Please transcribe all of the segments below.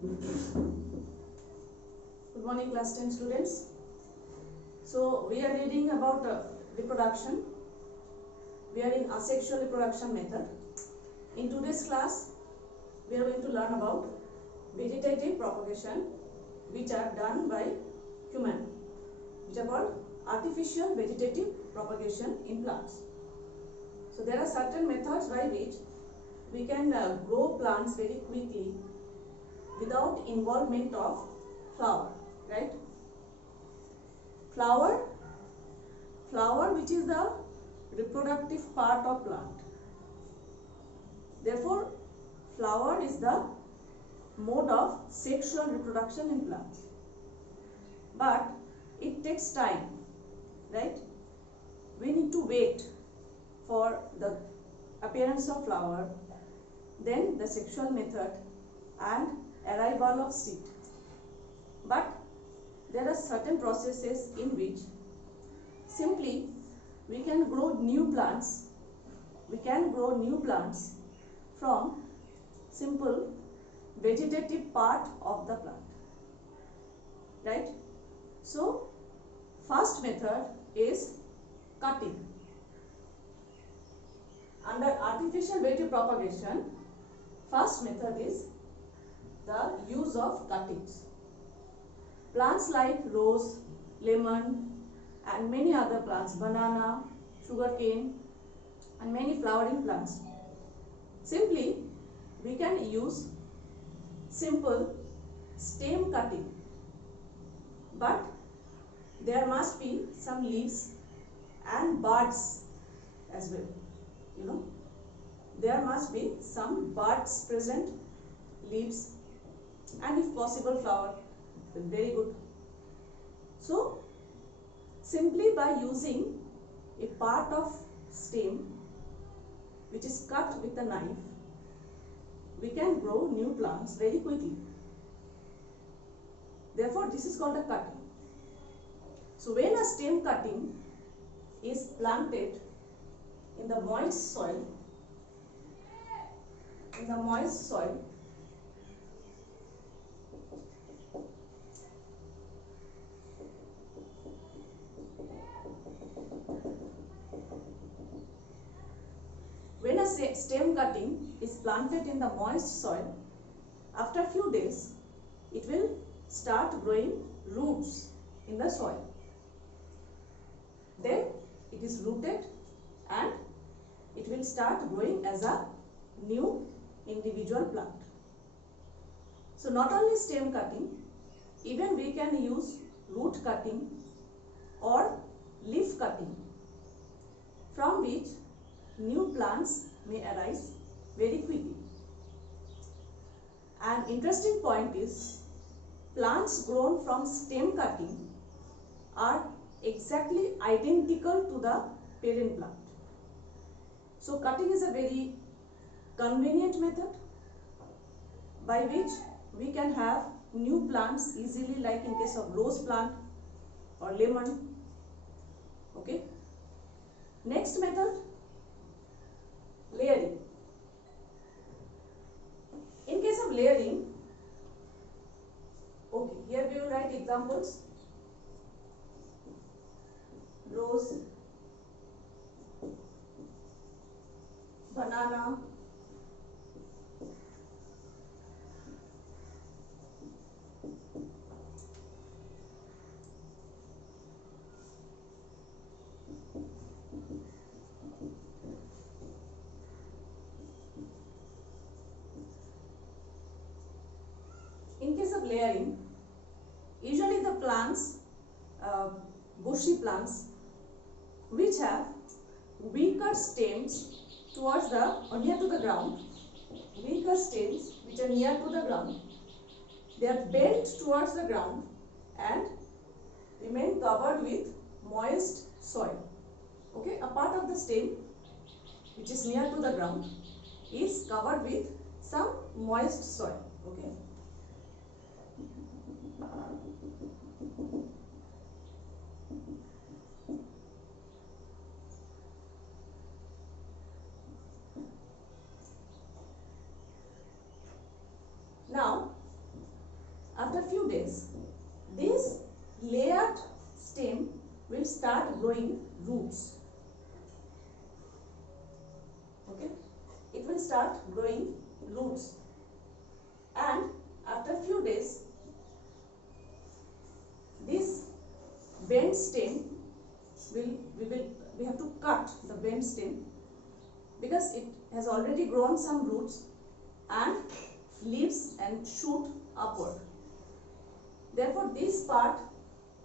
Good morning, class 10 students. So we are reading about reproduction. We are in asexual reproduction method. In today's class, we are going to learn about vegetative propagation, which are done by human, which are called artificial vegetative propagation in plants. So there are certain methods by which we can grow plants very quickly without involvement of flower, right? Flower which is the reproductive part of plant. Therefore, flower is the mode of sexual reproduction in plants. But it takes time, right? We need to wait for the appearance of flower, then the sexual method and arrival of seed. But there are certain processes in which simply we can grow new plants. We can grow new plants from simple vegetative part of the plant, right? So first method is cutting. Under artificial vegetative propagation, first method is the use of cuttings. Plants like rose, lemon and many other plants, banana, sugarcane and many flowering plants. Simply, we can use simple stem cutting, but there must be some leaves and buds as well. There must be some buds present, leaves and if possible flower, then very good. So simply by using a part of stem which is cut with a knife, we can grow new plants very quickly. Therefore, this is called a cutting. So when a stem cutting is planted in the moist soil, when a stem cutting is planted in the moist soil, after a few days, it will start growing roots in the soil. Then it is rooted and it will start growing as a new individual plant. So not only stem cutting, even we can use root cutting or leaf cutting, from which new plants may arise very quickly. An interesting point is, plants grown from stem cutting are exactly identical to the parent plant. So cutting is a very convenient method by which we can have new plants easily, like in case of rose plant or lemon. Okay. Next method, layering. In case of layering, okay, here we will write examples. Rose, banana, in case of layering, usually the plants, bushy plants, which have weaker stems towards the or near to the ground, weaker stems which are near to the ground, they are bent towards the ground and remain covered with moist soil. Okay, a part of the stem which is near to the ground is covered with some moist soil. Okay. Now, after few days, this layered stem will start growing roots. Okay, it will start growing roots, and after few days, this bent stem we have to cut the bent stem because it has already grown some roots and leaves and shoot upward. Therefore, this part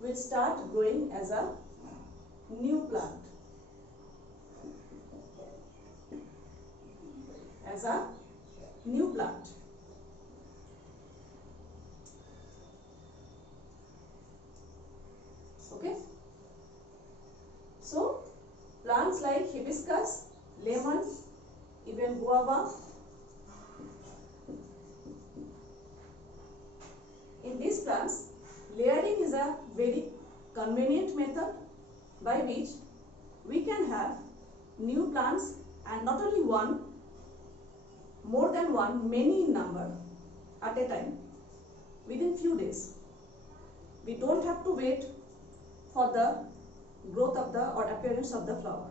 will start growing as a new plant. As a new plant. Okay. So, plants like hibiscus, lemon, even guava. In these plants, layering is a very convenient method by which we can have new plants, and not only one, more than one, many in number at a time within few days. We don't have to wait for the growth of the or appearance of the flower.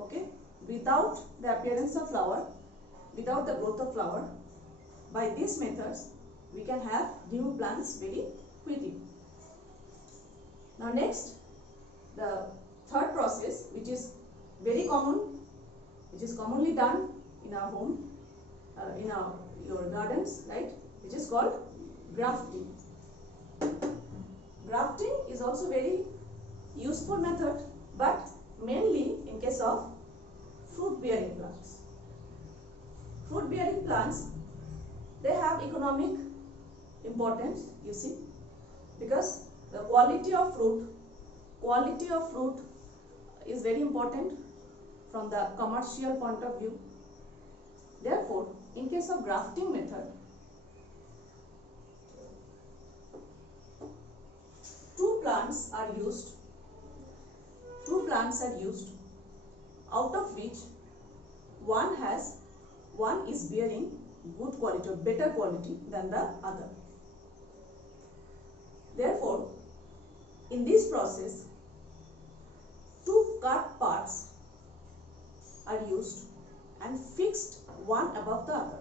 Okay, without the appearance of flower, without the growth of flower, by these methods we can have new plants very quickly. Now next, the third process, which is very common, which is commonly done in our home, in your gardens, right, which is called grafting. Grafting is also very useful method, but mainly in case of fruit bearing plants. Fruit bearing plants, they have economic importance, you see, because the quality of fruit is very important from the commercial point of view. Therefore, in case of grafting method, two plants are used, out of which one is bearing good quality or better quality than the other. Therefore, in this process, two cut parts are used and fixed one above the other.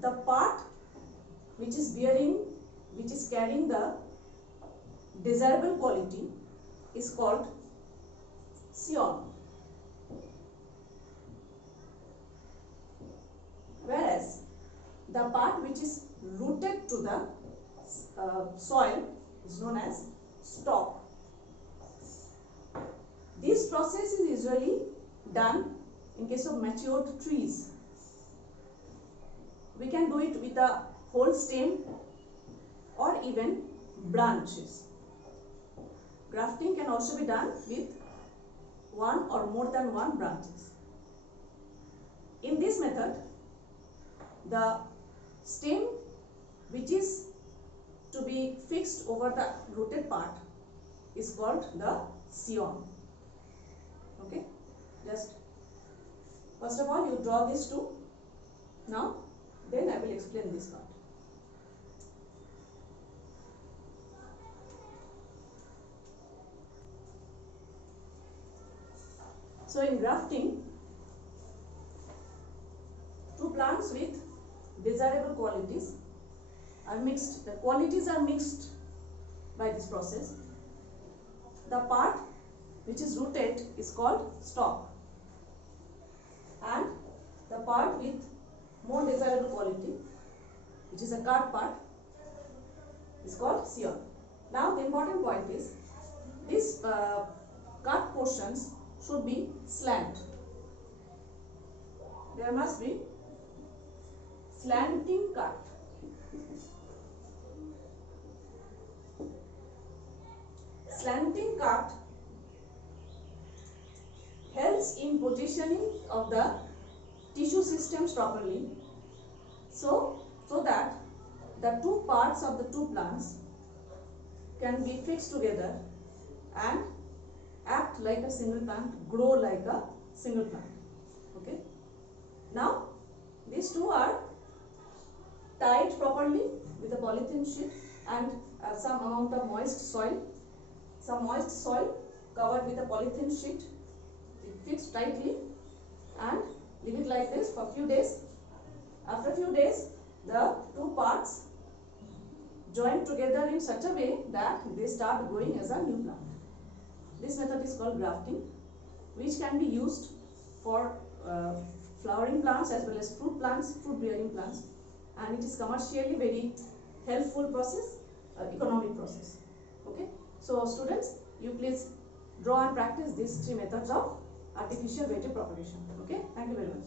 The part which is carrying the desirable quality is called scion, whereas the part which is rooted to the soil is known as stalk. This process is usually done in case of matured trees. We can do it with a whole stem or even branches. Grafting can also be done with one or more than one branches. In this method, the stem which is to be fixed over the rooted part is called the scion. Okay, just first of all you draw these two. Now then I will explain this part. So in grafting, two plants with desirable qualities are mixed. The qualities are mixed by this process. The part which is rooted is called stalk, and the part with more desirable quality, which is a cut part, is called scion. Now the important point is these cut portions should be slant. There must be slanting cut. Slanting cut helps in positioning of the tissue systems properly, so that the two parts of the two plants can be fixed together and act like a single plant, grow like a single plant. Okay. Now these two are tied polythene sheet and some amount of moist soil. Some moist soil covered with a polythene sheet, fixed tightly, and leave it like this for few days. After few days, the two parts join together in such a way that they start growing as a new plant. This method is called grafting, which can be used for flowering plants as well as fruit plants, fruit bearing plants, and it is commercially very helpful process, economic process. Okay, so students, you please draw and practice these three methods of artificial vegetative propagation. Okay, thank you very much.